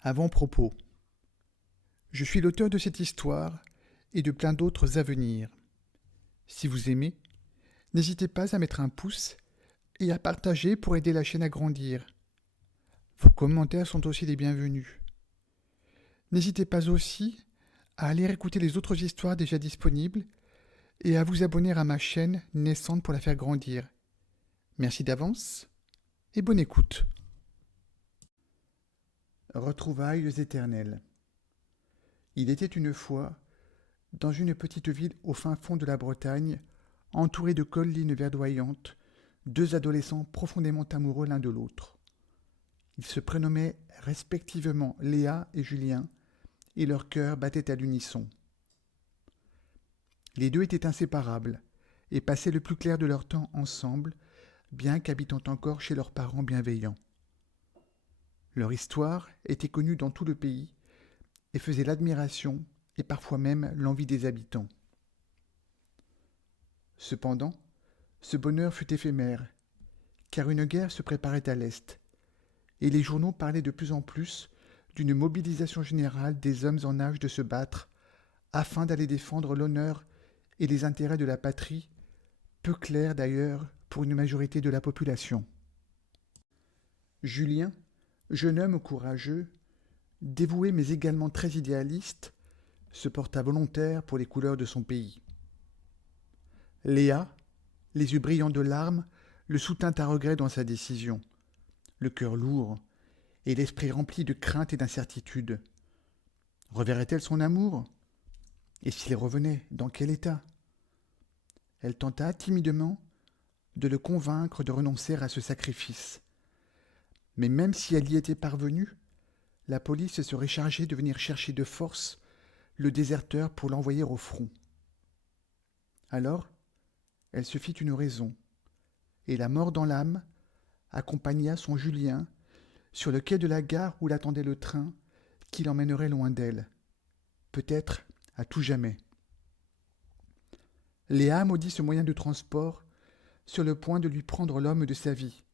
Avant-propos. Je suis l'auteur de cette histoire et de plein d'autres à venir. Si vous aimez, n'hésitez pas à mettre un pouce et à partager pour aider la chaîne à grandir. Vos commentaires sont aussi les bienvenus. N'hésitez pas aussi à aller écouter les autres histoires déjà disponibles et à vous abonner à ma chaîne naissante pour la faire grandir. Merci d'avance et bonne écoute. Retrouvailles éternelles. Il était une fois, dans une petite ville au fin fond de la Bretagne, entourée de collines verdoyantes, deux adolescents profondément amoureux l'un de l'autre. Ils se prénommaient respectivement Léa et Julien, et leurs cœurs battaient à l'unisson. Les deux étaient inséparables, et passaient le plus clair de leur temps ensemble, bien qu'habitant encore chez leurs parents bienveillants. Leur histoire était connue dans tout le pays, et faisait l'admiration et parfois même l'envie des habitants. Cependant, ce bonheur fut éphémère, car une guerre se préparait à l'Est, et les journaux parlaient de plus en plus d'une mobilisation générale des hommes en âge de se battre afin d'aller défendre l'honneur et les intérêts de la patrie, peu clairs d'ailleurs pour une majorité de la population. Julien, jeune homme courageux, dévoué mais également très idéaliste, se porta volontaire pour les couleurs de son pays. Léa, les yeux brillants de larmes, le soutint à regret dans sa décision, le cœur lourd et l'esprit rempli de crainte et d'incertitude. Reverrait-elle son amour? Et s'il revenait, dans quel état? Elle tenta timidement de le convaincre de renoncer à ce sacrifice. Mais même si elle y était parvenue, la police serait chargée de venir chercher de force le déserteur pour l'envoyer au front. Alors, elle se fit une raison, et la mort dans l'âme accompagna son Julien sur le quai de la gare où l'attendait le train qui l'emmènerait loin d'elle, peut-être à tout jamais. Léa maudit ce moyen de transport sur le point de lui prendre l'homme de sa vie,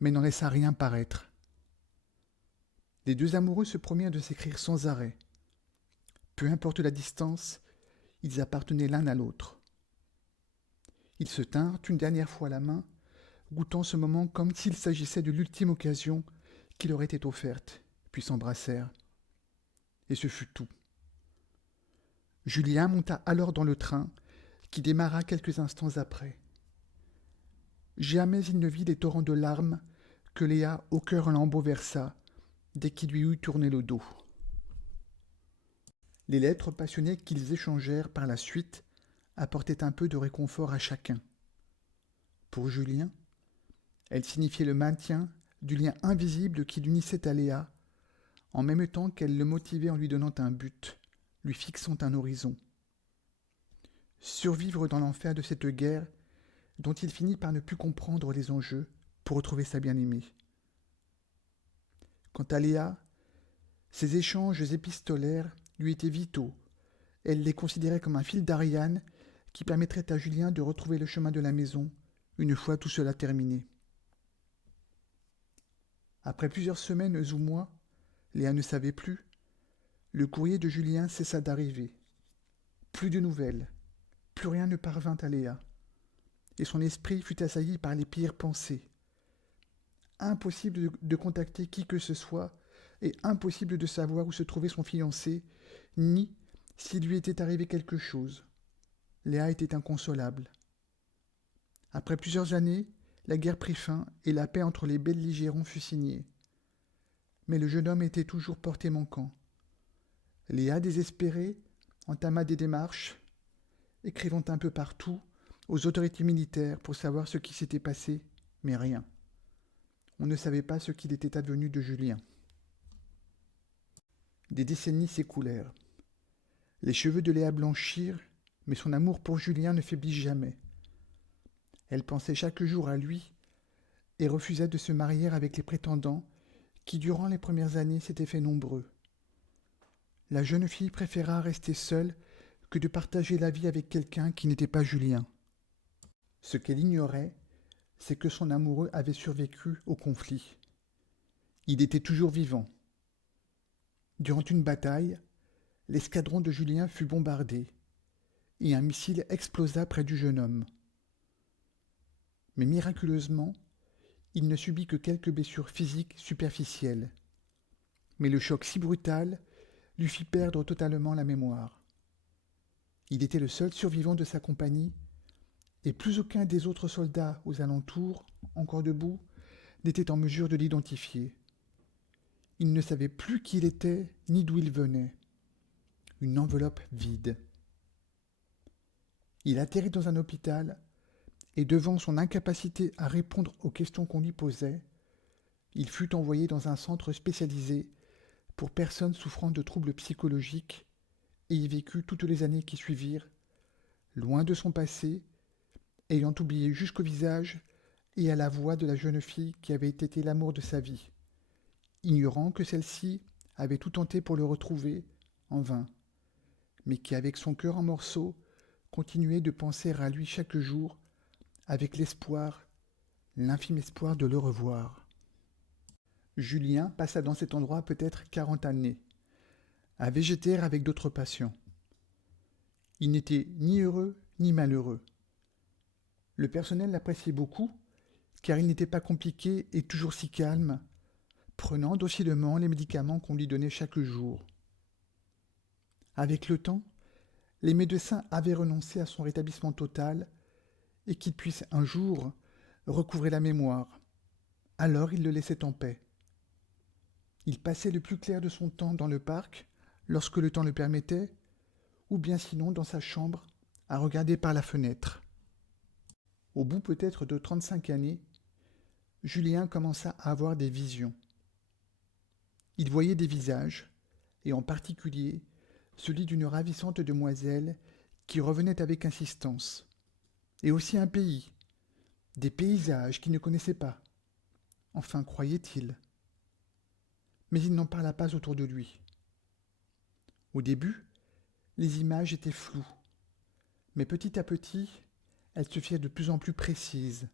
mais n'en laissa rien paraître. Les deux amoureux se promirent de s'écrire sans arrêt. Peu importe la distance, ils appartenaient l'un à l'autre. Ils se tinrent une dernière fois la main, goûtant ce moment comme s'il s'agissait de l'ultime occasion qui leur était offerte, puis s'embrassèrent. Et ce fut tout. Julien monta alors dans le train, qui démarra quelques instants après. Jamais il ne vit les torrents de larmes que Léa, au cœur en lambeaux, versa, dès qu'il lui eut tourné le dos. Les lettres passionnées qu'ils échangèrent par la suite apportaient un peu de réconfort à chacun. Pour Julien, elles signifiaient le maintien du lien invisible qui l'unissait à Léa, en même temps qu'elle le motivait en lui donnant un but, lui fixant un horizon. Survivre dans l'enfer de cette guerre dont il finit par ne plus comprendre les enjeux pour retrouver sa bien-aimée. Quant à Léa, ses échanges épistolaires lui étaient vitaux. Elle les considérait comme un fil d'Ariane qui permettrait à Julien de retrouver le chemin de la maison une fois tout cela terminé. Après plusieurs semaines ou mois, Léa ne savait plus, le courrier de Julien cessa d'arriver. Plus de nouvelles, plus rien ne parvint à Léa, et son esprit fut assailli par les pires pensées. Impossible de contacter qui que ce soit, et impossible de savoir où se trouvait son fiancé, ni s'il lui était arrivé quelque chose. Léa était inconsolable. Après plusieurs années, la guerre prit fin et la paix entre les belligérants fut signée. Mais le jeune homme était toujours porté manquant. Léa, désespérée, entama des démarches, écrivant un peu partout aux autorités militaires pour savoir ce qui s'était passé, mais rien. On ne savait pas ce qu'il était advenu de Julien. Des décennies s'écoulèrent. Les cheveux de Léa blanchirent, mais son amour pour Julien ne faiblit jamais. Elle pensait chaque jour à lui et refusait de se marier avec les prétendants qui, durant les premières années, s'étaient fait nombreux. La jeune fille préféra rester seule que de partager la vie avec quelqu'un qui n'était pas Julien. Ce qu'elle ignorait, c'est que son amoureux avait survécu au conflit. Il était toujours vivant. Durant une bataille, l'escadron de Julien fut bombardé et un missile explosa près du jeune homme. Mais miraculeusement, il ne subit que quelques blessures physiques superficielles. Mais le choc si brutal lui fit perdre totalement la mémoire. Il était le seul survivant de sa compagnie, et plus aucun des autres soldats aux alentours, encore debout, n'était en mesure de l'identifier. Il ne savait plus qui il était ni d'où il venait. Une enveloppe vide. Il atterrit dans un hôpital, et devant son incapacité à répondre aux questions qu'on lui posait, il fut envoyé dans un centre spécialisé pour personnes souffrant de troubles psychologiques et y vécut toutes les années qui suivirent, loin de son passé, ayant oublié jusqu'au visage et à la voix de la jeune fille qui avait été l'amour de sa vie, ignorant que celle-ci avait tout tenté pour le retrouver, en vain, mais qui, avec son cœur en morceaux, continuait de penser à lui chaque jour, avec l'espoir, l'infime espoir de le revoir. Julien passa dans cet endroit peut-être 40 années, à végéter avec d'autres patients. Il n'était ni heureux ni malheureux. Le personnel l'appréciait beaucoup, car il n'était pas compliqué et toujours si calme, prenant docilement les médicaments qu'on lui donnait chaque jour. Avec le temps, les médecins avaient renoncé à son rétablissement total et qu'il puisse un jour recouvrer la mémoire. Alors ils le laissaient en paix. Il passait le plus clair de son temps dans le parc, lorsque le temps le permettait, ou bien sinon dans sa chambre, à regarder par la fenêtre. Au bout peut-être de 35 années, Julien commença à avoir des visions. Il voyait des visages, et en particulier celui d'une ravissante demoiselle qui revenait avec insistance, et aussi un pays, des paysages qu'il ne connaissait pas. Enfin, croyait-il. Mais il n'en parla pas autour de lui. Au début, les images étaient floues, mais petit à petit, elles se firent de plus en plus précises.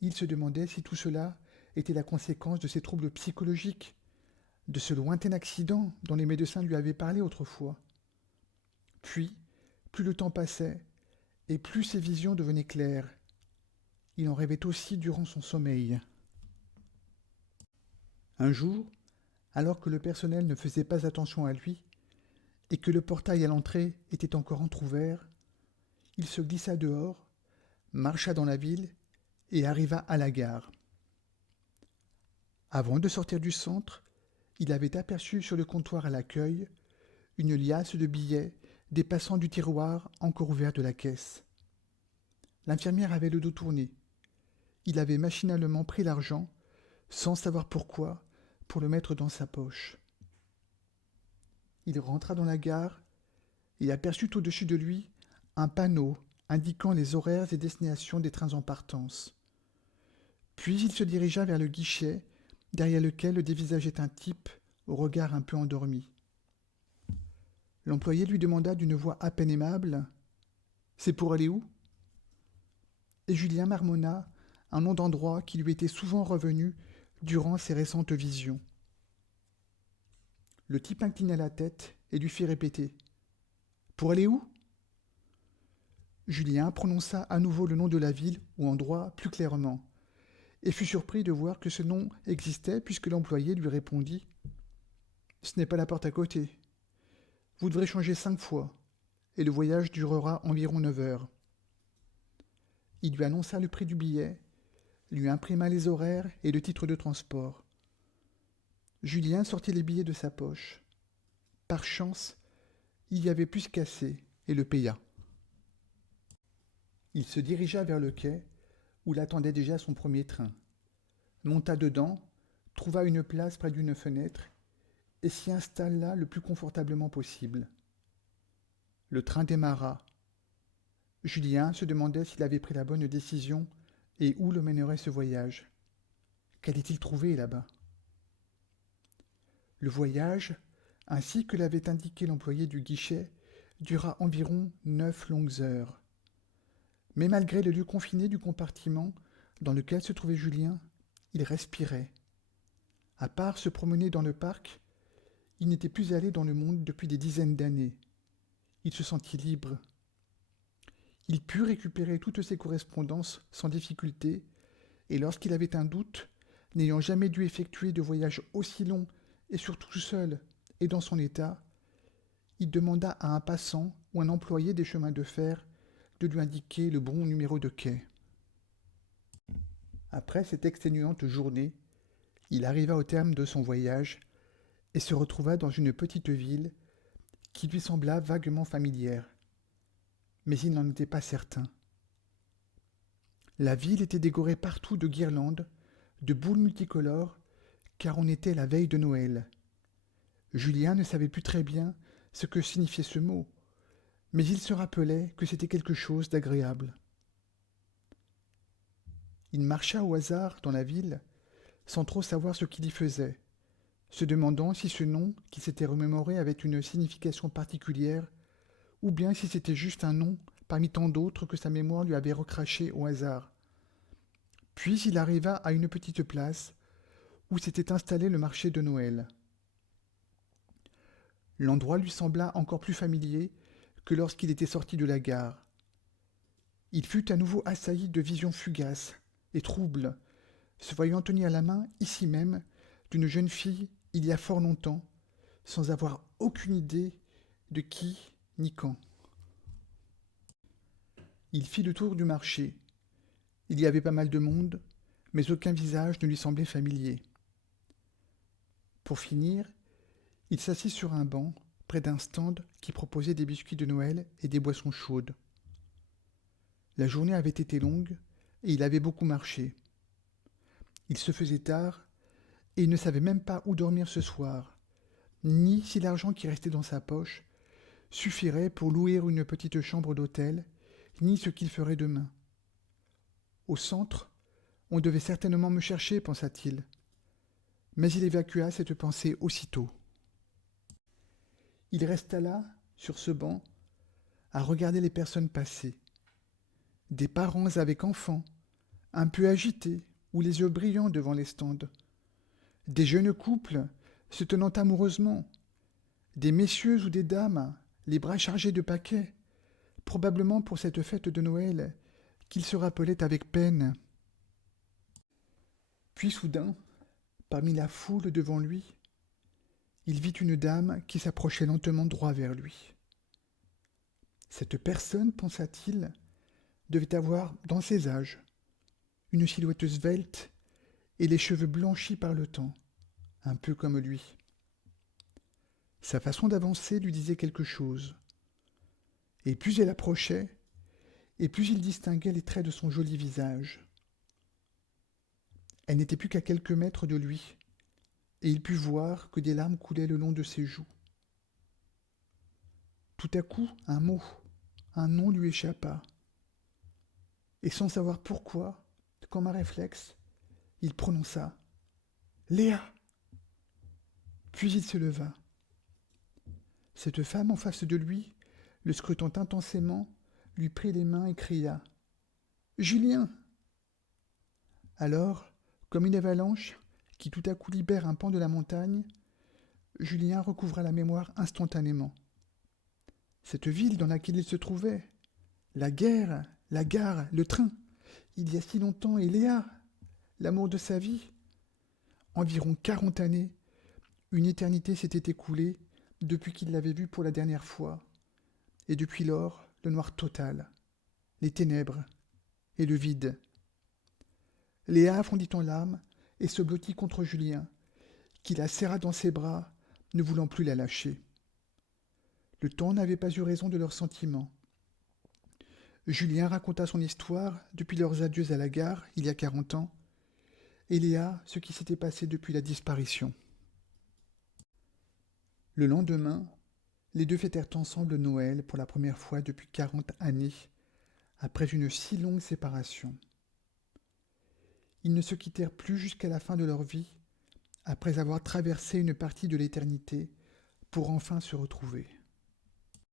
Il se demandait si tout cela était la conséquence de ses troubles psychologiques, de ce lointain accident dont les médecins lui avaient parlé autrefois. Puis, plus le temps passait, et plus ses visions devenaient claires. Il en rêvait aussi durant son sommeil. Un jour, alors que le personnel ne faisait pas attention à lui, et que le portail à l'entrée était encore entr'ouvert, il se glissa dehors, marcha dans la ville et arriva à la gare. Avant de sortir du centre, il avait aperçu sur le comptoir à l'accueil une liasse de billets dépassant du tiroir encore ouvert de la caisse. L'infirmière avait le dos tourné. Il avait machinalement pris l'argent, sans savoir pourquoi, pour le mettre dans sa poche. Il rentra dans la gare et aperçut au-dessus de lui un panneau indiquant les horaires et destinations des trains en partance. Puis il se dirigea vers le guichet, derrière lequel dévisageait un type au regard un peu endormi. L'employé lui demanda d'une voix à peine aimable « C'est pour aller où ?» Et Julien marmonna un nom d'endroit qui lui était souvent revenu durant ses récentes visions. Le type inclina la tête et lui fit répéter « Pour aller où ?» Julien prononça à nouveau le nom de la ville ou endroit plus clairement, et fut surpris de voir que ce nom existait puisque l'employé lui répondit « Ce n'est pas la porte à côté. Vous devrez changer 5 fois, et le voyage durera environ 9 heures. » Il lui annonça le prix du billet, lui imprima les horaires et le titre de transport. Julien sortit les billets de sa poche. Par chance, il y avait plus qu'assez et le paya. Il se dirigea vers le quai, où l'attendait déjà son premier train. Monta dedans, trouva une place près d'une fenêtre et s'y installa le plus confortablement possible. Le train démarra. Julien se demandait s'il avait pris la bonne décision et où le mènerait ce voyage. Qu'allait-il trouver là-bas ? Le voyage, ainsi que l'avait indiqué l'employé du guichet, dura environ 9 longues heures. Mais malgré le lieu confiné du compartiment dans lequel se trouvait Julien, il respirait. À part se promener dans le parc, Il n'était plus allé dans le monde depuis des dizaines d'années. Il se sentit libre. Il put récupérer toutes ses correspondances sans difficulté, et lorsqu'il avait un doute, n'ayant jamais dû effectuer de voyage aussi long, et surtout seul, et dans son état, il demanda à un passant ou un employé des chemins de fer de lui indiquer le bon numéro de quai. Après cette exténuante journée, il arriva au terme de son voyage et se retrouva dans une petite ville qui lui sembla vaguement familière. Mais il n'en était pas certain. La ville était décorée partout de guirlandes, de boules multicolores, car on était la veille de Noël. Julien ne savait plus très bien ce que signifiait ce mot, mais il se rappelait que c'était quelque chose d'agréable. Il marcha au hasard dans la ville, sans trop savoir ce qu'il y faisait, se demandant si ce nom qu'il s'était remémoré avait une signification particulière, ou bien si c'était juste un nom parmi tant d'autres que sa mémoire lui avait recrachés au hasard. Puis il arriva à une petite place où s'était installé le marché de Noël. L'endroit lui sembla encore plus familier que lorsqu'il était sorti de la gare. Il fut à nouveau assailli de visions fugaces et troubles, se voyant tenir la main, ici même, d'une jeune fille il y a fort longtemps, sans avoir aucune idée de qui ni quand. Il fit le tour du marché. Il y avait pas mal de monde, mais aucun visage ne lui semblait familier. Pour finir, il s'assit sur un banc, près d'un stand qui proposait des biscuits de Noël et des boissons chaudes. La journée avait été longue et il avait beaucoup marché. Il se faisait tard et il ne savait même pas où dormir ce soir, ni si l'argent qui restait dans sa poche suffirait pour louer une petite chambre d'hôtel, ni ce qu'il ferait demain. Au centre, on devait certainement me chercher, pensa-t-il. Mais il évacua cette pensée aussitôt. Il resta là, sur ce banc, à regarder les personnes passer. Des parents avec enfants, un peu agités ou les yeux brillants devant les stands. Des jeunes couples se tenant amoureusement. Des messieurs ou des dames, les bras chargés de paquets, probablement pour cette fête de Noël qu'il se rappelait avec peine. Puis soudain, parmi la foule devant lui, il vit une dame qui s'approchait lentement droit vers lui. Cette personne, pensa-t-il, devait avoir, dans ses âges, une silhouette svelte et les cheveux blanchis par le temps, un peu comme lui. Sa façon d'avancer lui disait quelque chose. Et plus elle approchait, et plus il distinguait les traits de son joli visage. Elle n'était plus qu'à quelques mètres de lui, et il put voir que des larmes coulaient le long de ses joues. Tout à coup, un mot, un nom lui échappa. Et sans savoir pourquoi, comme un réflexe, il prononça « Léa !» Puis il se leva. Cette femme en face de lui, le scrutant intensément, lui prit les mains et cria « Julien !» Alors, comme une avalanche qui tout à coup libère un pan de la montagne, Julien recouvra la mémoire instantanément. Cette ville dans laquelle il se trouvait, la guerre, la gare, le train, il y a si longtemps, et Léa, l'amour de sa vie. Environ 40 années, une éternité s'était écoulée depuis qu'il l'avait vue pour la dernière fois, et depuis lors, le noir total, les ténèbres et le vide. Léa fondit en larmes et se blottit contre Julien, qui la serra dans ses bras, ne voulant plus la lâcher. Le temps n'avait pas eu raison de leurs sentiments. Julien raconta son histoire depuis leurs adieux à la gare, il y a 40 ans, et Léa ce qui s'était passé depuis la disparition. Le lendemain, les deux fêtèrent ensemble Noël pour la première fois depuis 40 années, après une si longue séparation. Ils ne se quittèrent plus jusqu'à la fin de leur vie, après avoir traversé une partie de l'éternité, pour enfin se retrouver.